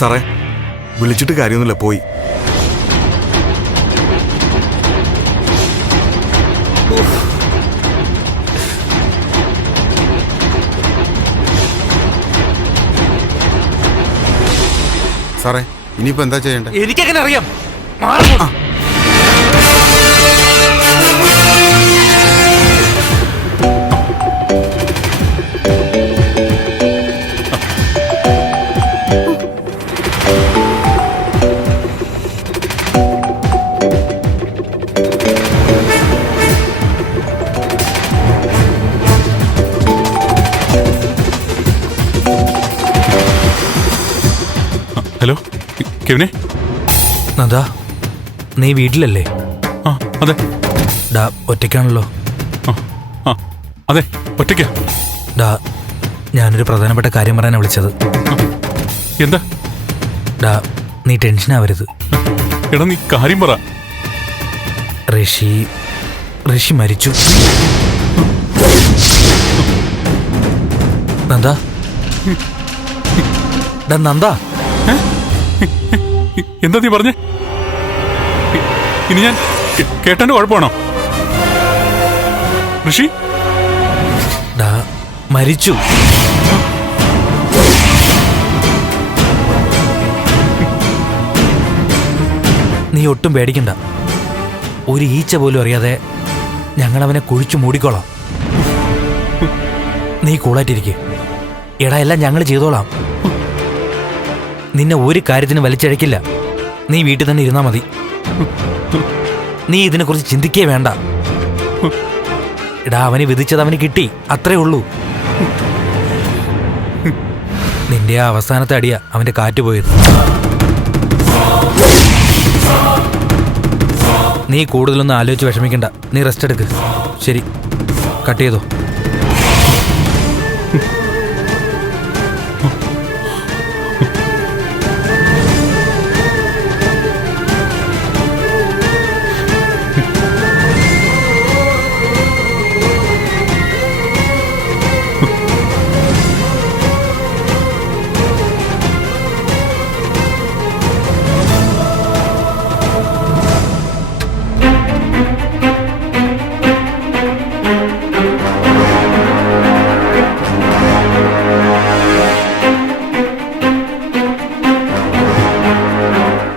സാറേ, വിളിച്ചിട്ട് കാര്യമൊന്നുമില്ല, പോയി. സാറേ, ഇനിയിപ്പോ എന്താ ചെയ്യണ്ടേ? എനിക്കെങ്ങനെ അറിയാം? ഹലോ കെവിനെ. നന്ദാ, നീ വീട്ടിലല്ലേ? ആ അതെ. ഡാ, ഒറ്റയ്ക്കാണല്ലോ? ആ അതെ, ഒറ്റയ്ക്കാ. ഡാ, ഞാനൊരു പ്രധാനപ്പെട്ട കാര്യം പറയാനാണ് വിളിച്ചത്. എന്താ? ഡാ, നീ ടെൻഷൻ ആവരുത്. എടാ, നീ കാര്യം പറ. ഋഷി മരിച്ചു. നന്ദാ, ഡാ നന്ദാ. എന്താ നീ പറഞ്ഞേ? ഇനി ഞാൻ കേട്ടേണ്ട കുഴപ്പമാണോ? ഋഷി ഡാ, മരിച്ചു. നീ ഒട്ടും പേടിക്കണ്ട. ഒരു ഈച്ച പോലും അറിയാതെ ഞങ്ങളവനെ കുഴിച്ചു മൂടിക്കോളാം. നീ കൂളായിട്ടിരിക്കെ. എടാ, എല്ലാം ഞങ്ങൾ ചെയ്തോളാം. നിന്നെ ഒരു കാര്യത്തിന് വലിച്ചഴക്കില്ല. നീ വീട്ടിൽ തന്നെ ഇരുന്നാ മതി. നീ ഇതിനെക്കുറിച്ച് ചിന്തിക്കേ വേണ്ട. എടാ, അവന് വിധിച്ചത് അവന് കിട്ടി, അത്രേ ഉള്ളൂ. നിന്റെ ആ അവസാനത്തെ അടിയാ അവന്റെ കാറ്റ് പോയത്. നീ കൂടുതലൊന്നും ആലോചിച്ച് വിഷമിക്കണ്ട. നീ റെസ്റ്റ് എടുക്ക്. ശരി, കട്ട് ചെയ്തോ.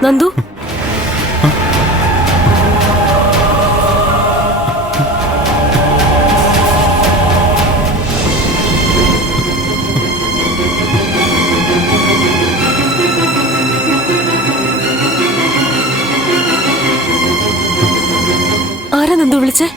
നന്ദു, ആരാ നന്ദു വിളിച്ചേ?